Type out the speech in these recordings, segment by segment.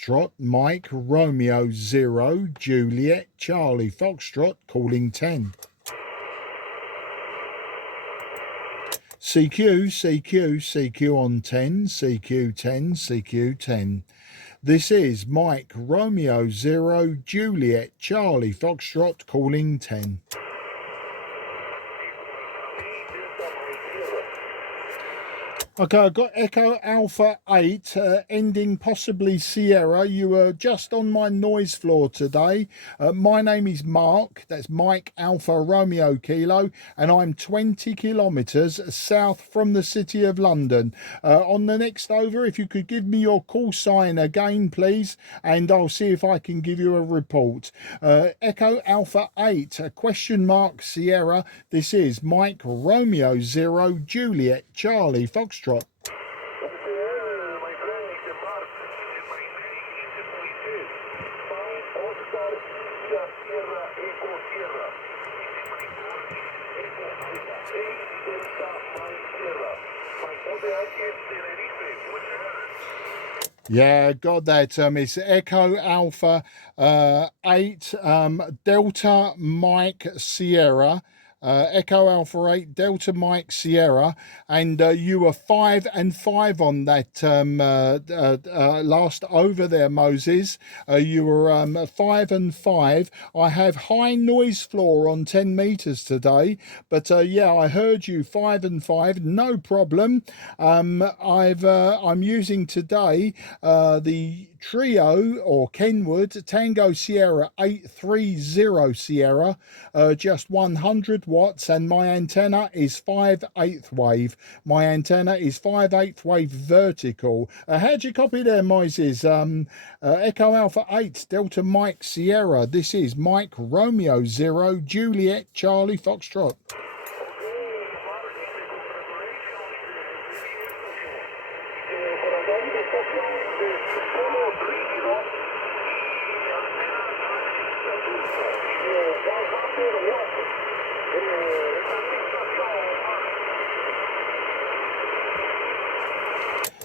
Foxtrot, Mike, Romeo 0, Juliet, Charlie, Foxtrot, calling 10. CQ on 10, CQ10, CQ10. This is Mike, Romeo 0, Juliet, Charlie, Foxtrot, calling 10. Okay, I've got Echo Alpha 8, ending possibly Sierra. You were just on my noise floor today. My name is Mark, that's Mike Alpha Romeo Kilo, and I'm 20 kilometres south from the City of London. On the next over, if you could give me your call sign again, please, and I'll see if I can give you a report. Echo Alpha 8, question mark Sierra. This is Mike Romeo 0, Juliet, Charlie, Foxtrot. Yeah, got that. It's Echo Alpha 8 Delta Mike Sierra. Echo Alpha 8 Delta Mike Sierra, and you were 5 and 5 on that last over there, Moses. You were 5 and 5. I have high noise floor on 10 meters today, but yeah, I heard you 5 and 5, no problem. I'm using today the Trio or Kenwood Tango Sierra 830 Sierra, just 100 watts, and my antenna is 5/8 wave. My antenna is 5/8 wave vertical. How'd you copy there, Moises? Echo Alpha 8 Delta Mike Sierra. This is Mike Romeo 0, Juliet Charlie Foxtrot.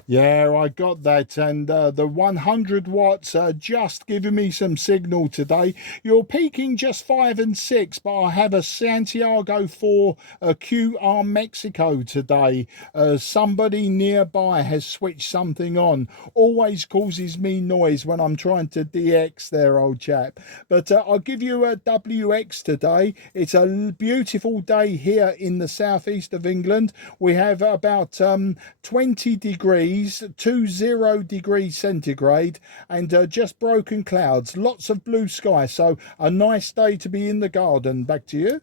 Yeah, I got that, and the 100 watts just giving me some signal today. You're peaking just 5 and 6, but I have a Santiago 4 QR Mexico today. Somebody nearby has switched something on. Always causes me noise when I'm trying to DX there, old chap. But I'll give you a WX today. It's a beautiful day here in the southeast of England. We have about 20 degrees. 20 degrees centigrade, and just broken clouds, lots of blue sky, so a nice day to be in the garden. Back to you.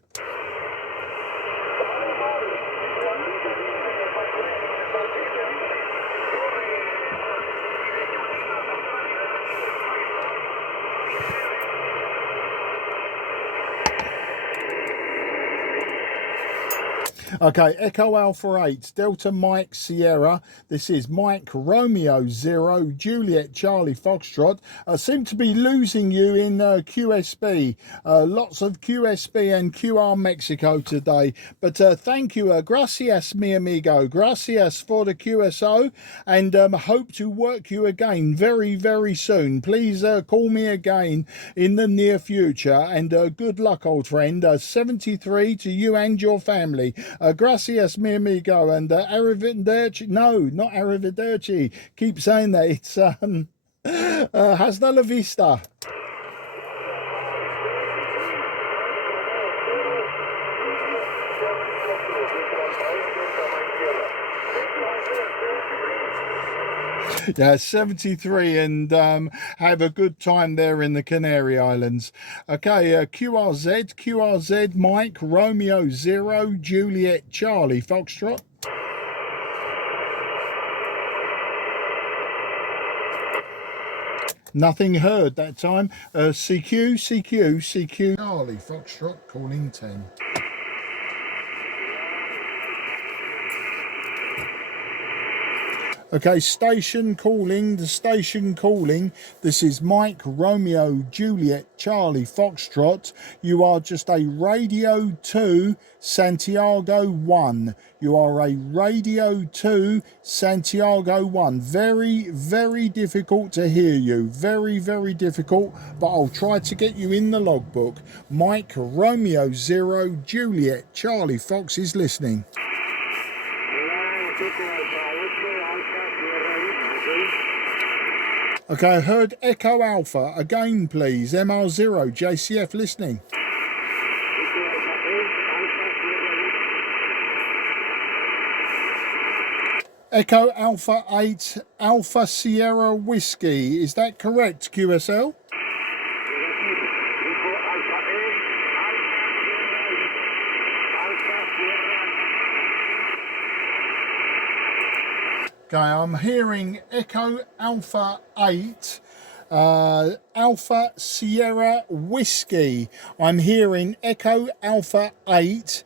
Okay, Echo Alpha 8, Delta Mike Sierra. This is Mike Romeo 0, Juliet Charlie Foxtrot. I seem to be losing you in QSB. Lots of QSB and QR Mexico today. But thank you, gracias, mi amigo. Gracias for the QSO, and hope to work you again very, very soon. Please call me again in the near future, and good luck, old friend. 73 to you and your family. Gracias, mi amigo, and arrivederci. No, not arrivederci. Keep saying that. It's hasta la vista. Yeah, 73, and have a good time there in the Canary Islands. Okay, QRZ, Mike, Romeo 0, Juliet, Charlie, Foxtrot. Nothing heard that time. CQ, Charlie, Foxtrot, calling 10. Okay, station calling, the station calling. This is Mike Romeo Juliet Charlie Foxtrot. You are just a Radio 2 Santiago 1. You are a Radio 2 Santiago 1. Very, very difficult to hear you. Very, very difficult, but I'll try to get you in the logbook. Mike Romeo 0 Juliet Charlie Fox is listening. Okay, I heard Echo Alpha again, please. MR0 JCF listening. Echo Alpha 8 Alpha Sierra Whiskey. Is that correct, QSL? Okay, I'm hearing Echo Alpha 8 Alpha Sierra Whiskey. I'm hearing Echo Alpha 8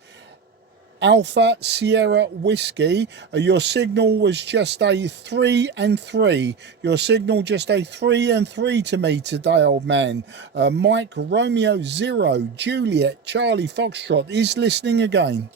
Alpha Sierra Whiskey. Your signal was just a 3 and 3. Your signal just a 3 and 3 to me today, old man. Mike Romeo 0 Juliet Charlie Foxtrot is listening again.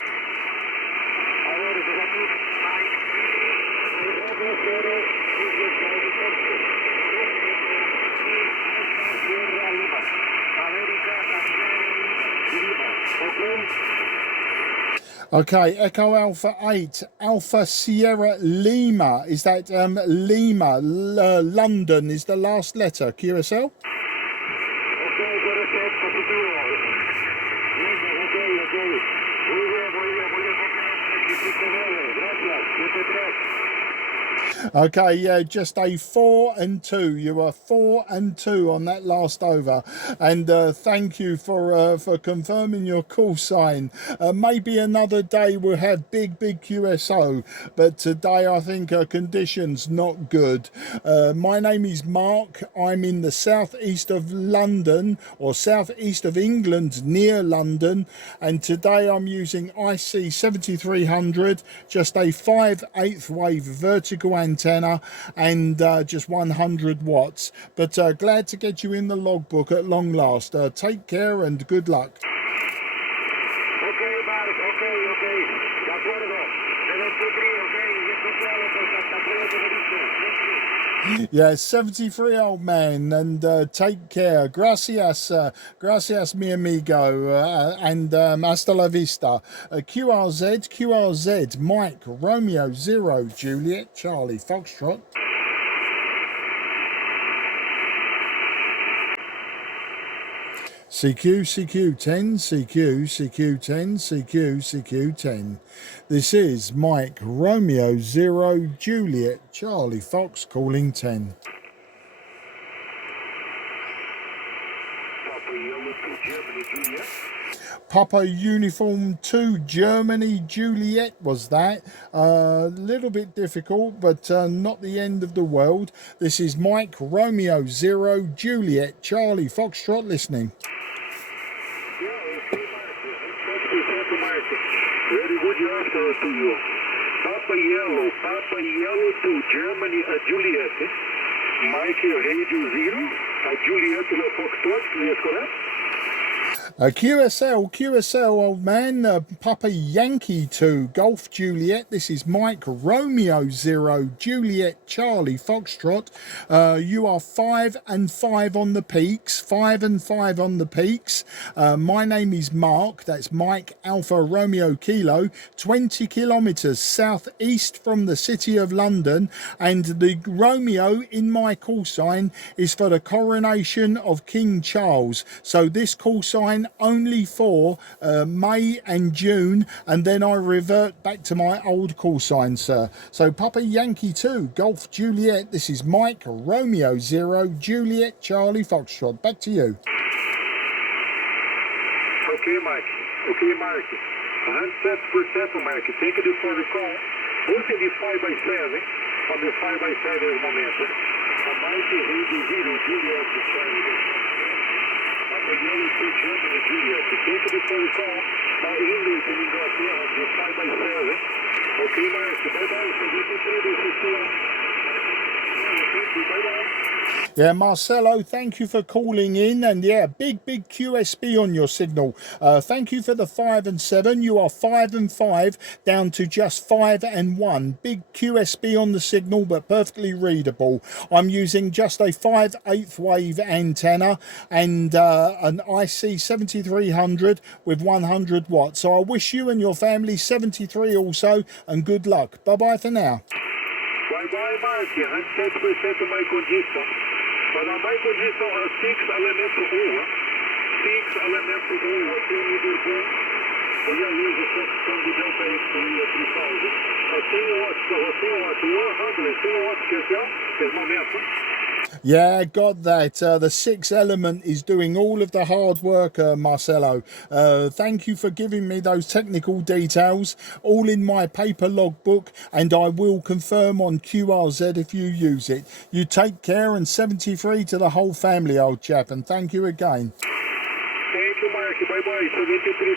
Okay, Echo Alpha 8, Alpha Sierra Lima. Is that Lima? London is the last letter. QSL? Okay, yeah, just a 4 and 2. You were 4 and 2 on that last over, and thank you for confirming your call sign. Maybe another day we'll have big QSO, but today I think conditions not good. My name is Mark. I'm in the southeast of London, or southeast of England, near London, and today I'm using IC-7300, just a 5/8 wave vertical antenna, and just 100 watts. But glad to get you in the logbook at long last. Take care and good luck. Okay, Mark. Okay. De acuerdo. Yeah, 73 old man, and take care. Gracias, gracias mi amigo, and hasta la vista. QRZ, Mike Romeo 0 Juliet Charlie Foxtrot. CQ10. This is Mike Romeo 0 Juliet Charlie Fox calling 10. Papa Uniform 2 Germany Juliet was that. Little bit difficult, but not the end of the world. This is Mike Romeo 0 Juliet Charlie Foxtrot listening. Very good answer to you. Papa Yellow to Germany, Juliet. Mike Radio 0, Juliet Foxtrot, yes, correct? QSL, old man, Papa Yankee 2, Golf Juliet. This is Mike Romeo 0, Juliet Charlie Foxtrot. You are 5 and 5 on the peaks, 5 and 5 on the peaks. My name is Mark, that's Mike Alpha Romeo Kilo, 20 kilometres southeast from the city of London, and the Romeo in my call sign is for the coronation of King Charles. So this call sign only for May and June, and then I revert back to my old call sign, sir. So Papa Yankee 2 Golf Juliet, this is Mike Romeo 0 Juliet Charlie Foxtrot. Back to you. Okay, Mark. 100%, Mark. Thank you for the call. Use the 5x7 on the 5x7 momento. Mike Radio 0 Juliet Charlie. Papa Yellow to Germany, Juliet. Thank you for the call. Now English in Inglaterra, the 5x7. Okay, Mark. Bye-bye. So this is Yeah, Marcelo, thank you for calling in, and yeah, big QSB on your signal. Thank you for the 5 and 7. You are 5 and 5 down to just 5 and 1. Big QSB on the signal, but perfectly readable. I'm using just a 5/8 wave antenna and an IC-7300 with 100 watts. So I wish you and your family 73 also, and good luck. Bye bye for now. Bye-bye, Marty. 100% my condition. But my condition are 6 elements over. 6 elements over. 2 meters boom. We are using from the Delta 3000. 100 watts, QSL, is momentum. Yeah, got that. The 6 element is doing all of the hard work, Marcelo. Thank you for giving me those technical details, all in my paper logbook, and I will confirm on QRZ if you use it. You take care, and 73 to the whole family, old chap, and thank you again. Thank you, Mark. Bye-bye. 73.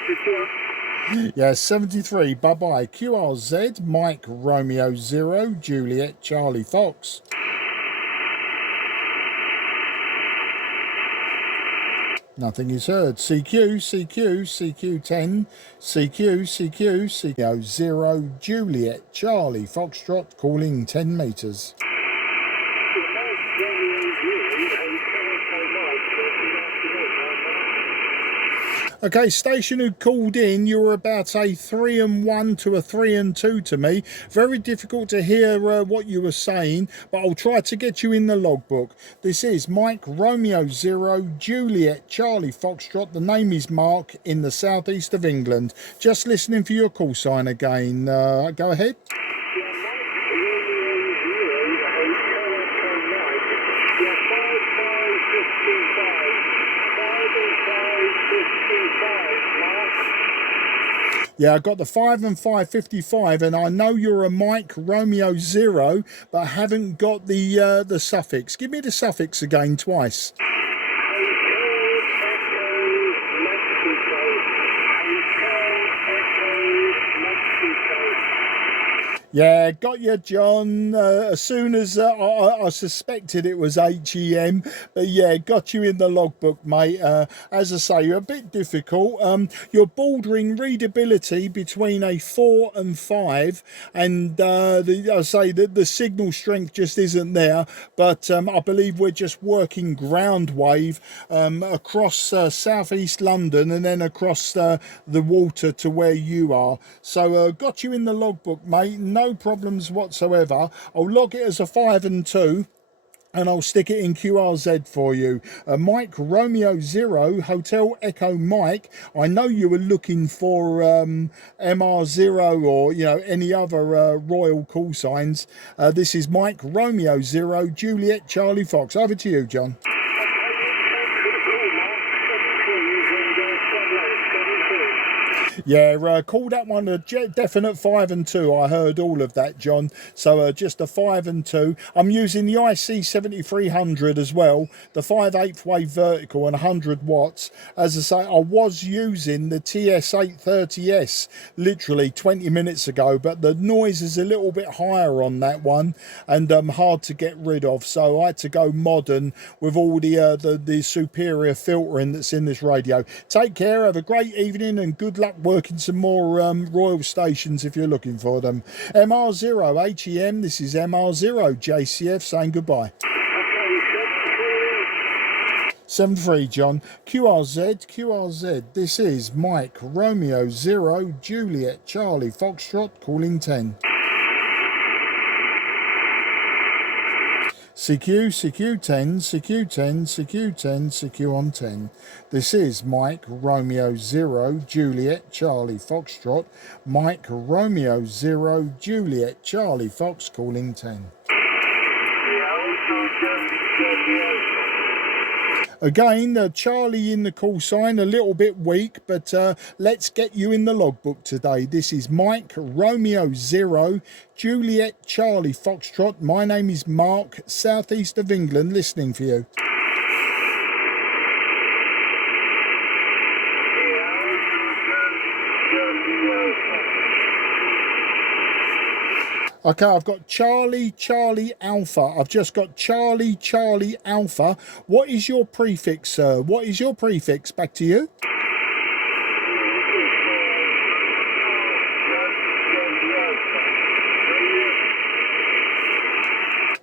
Yeah, 73, bye-bye. QRZ, Mike Romeo 0, Juliet Charlie Fox. Nothing is heard. CQ10, CQ 0, Juliet, Charlie, Foxtrot, calling 10 meters. Okay, station who called in, you were about a 3 and 1 to a 3 and 2 to me. Very difficult to hear what you were saying, but I'll try to get you in the logbook. This is Mike Romeo 0, Juliet Charlie Foxtrot. The name is Mark in the southeast of England. Just listening for your call sign again. Go ahead. Yeah, I got the 5 and 555, and I know you're a Mike Romeo 0, but I haven't got the suffix. Give me the suffix again twice. Yeah, got you, John. As soon as I suspected it was HEM, but yeah, got you in the logbook, mate. As I say, you're a bit difficult. You're bordering readability between a 4 and 5, and the signal strength just isn't there. But I believe we're just working ground wave across southeast London and then across the water to where you are. So got you in the logbook, mate. No problems whatsoever. I'll log it as a 5 and 2, and I'll stick it in QRZ for you. Mike Romeo 0, Hotel Echo Mike. I know you were looking for MR0 or any other royal call signs. This is Mike Romeo 0, Juliet Charlie Fox. Over to you, John. Yeah, call that one a definite 5 and 2. I heard all of that, John. So just a 5 and 2. I'm using the IC-7300 as well, the 5/8 wave vertical and 100 watts. As I say, I was using the TS-830S literally 20 minutes ago, but the noise is a little bit higher on that one and hard to get rid of. So I had to go modern with all the superior filtering that's in this radio. Take care, have a great evening, and good luck working some more royal stations if you're looking for them. MR0 HEM, this is MR0 JCF saying goodbye. 73, John. QRZ, this is Mike Romeo 0, Juliet Charlie Foxtrot calling 10. CQ10, CQ on 10. This is Mike Romeo 0, Juliet Charlie Foxtrot. Mike Romeo 0, Juliet Charlie Fox calling 10. Again, Charlie in the call sign, a little bit weak, but let's get you in the logbook today. This is Mike Romeo 0, Juliet Charlie Foxtrot. My name is Mark, southeast of England, listening for you. Okay, I've got Charlie Alpha. I've just got Charlie Alpha. What is your prefix, sir? What is your prefix? Back to you.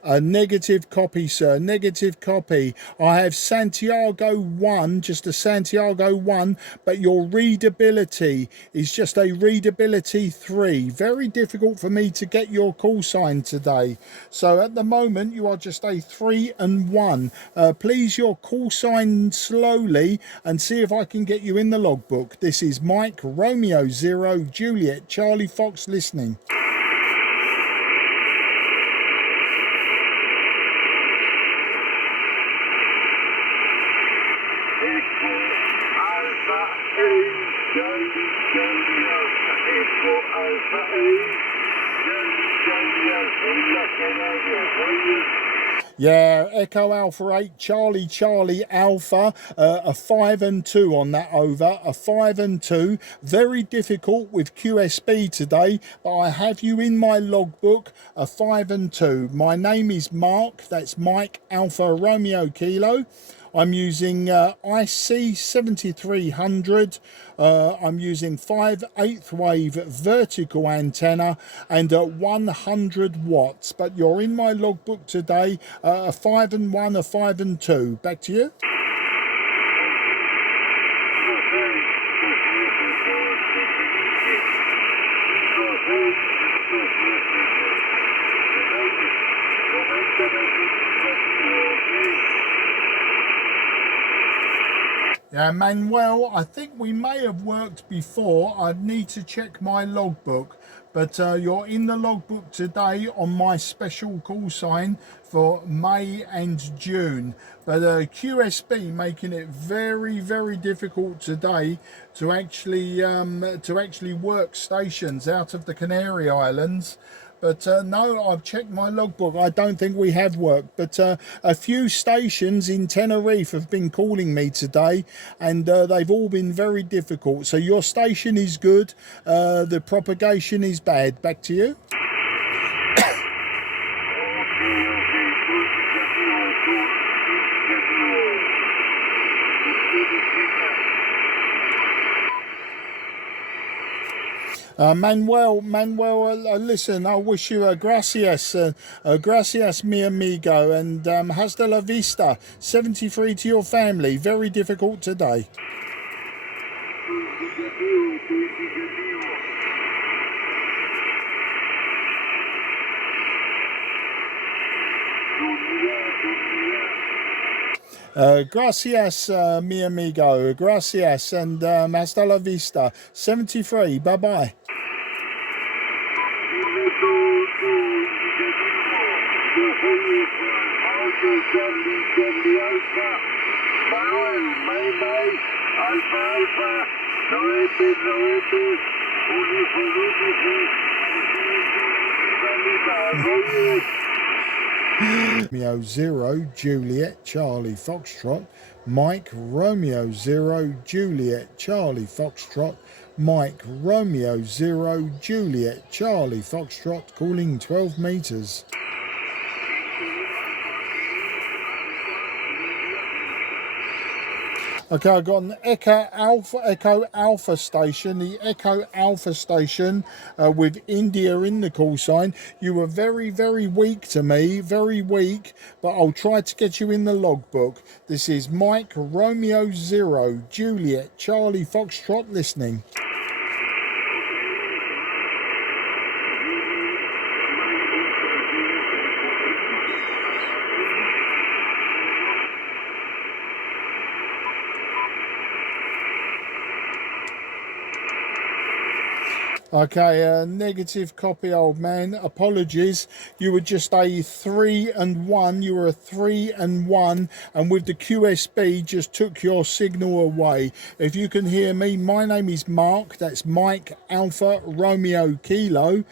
A negative copy, sir. Negative copy. I have Santiago 1, just a Santiago 1, but your readability is just a readability 3. Very difficult for me to get your call sign today. So at the moment, you are just a 3 and 1. Please, your call sign slowly and see if I can get you in the logbook. This is Mike Romeo 0 Juliet Charlie Fox listening. Yeah, Echo Alpha 8, Charlie Alpha, a 5 and 2 on that over, a 5 and 2. Very difficult with QSB today, but I have you in my logbook, a 5 and 2. My name is Mark, that's Mike Alpha Romeo Kilo. I'm using IC-7300. I'm using 5/8 wave vertical antenna and 100 watts. But you're in my logbook today, a 5 and 1, a 5 and 2. Back to you. Yeah, Manuel, I think we may have worked before. I'd need to check my logbook. But you're in the logbook today on my special call sign for May and June. But QSB making it very, very difficult today to actually work stations out of the Canary Islands. But no, I've checked my logbook. I don't think we have worked. But a few stations in Tenerife have been calling me today, and they've all been very difficult. So your station is good. The propagation is bad. Back to you. Manuel, listen, I wish you a gracias, mi amigo, and hasta la vista, 73 to your family. Very difficult today. Gracias, mi amigo, gracias, and hasta la vista, 73, bye-bye. Romeo 0 Juliet Charlie Foxtrot, Mike Romeo 0 Juliet Charlie Foxtrot, Mike Romeo 0 Juliet Charlie Foxtrot, calling 12 meters. Okay, I've got an Echo Alpha station, the Echo Alpha station with India in the call sign. You were very, very weak to me, very weak, but I'll try to get you in the logbook. This is Mike Romeo 0 Juliet Charlie Foxtrot listening. Okay, negative copy, old man. Apologies. You were just a 3 and 1. You were a 3 and 1, and with the QSB just took your signal away. If you can hear me, my name is Mark. That's Mike Alpha Romeo Kilo.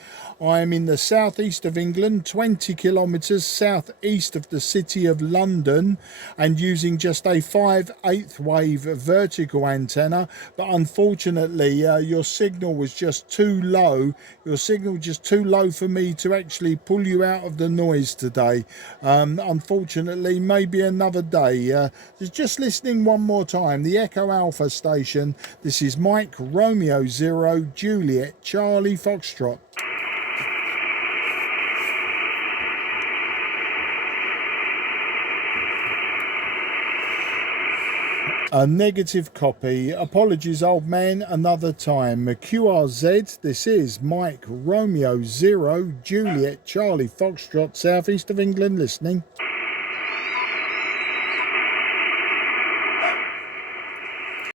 I am in the southeast of England, 20 kilometres southeast of the city of London, and using just a 5/8 wave vertical antenna. But unfortunately, your signal was just too too low. Your signal just too low for me to actually pull you out of the noise today. Unfortunately, maybe another day. Just listening one more time. The Echo Alpha station. This is Mike Romeo 0 Juliet Charlie Foxtrot. A negative copy. Apologies, old man, another time. QRZ, this is Mike Romeo 0 Juliet Charlie Foxtrot, southeast of England, listening.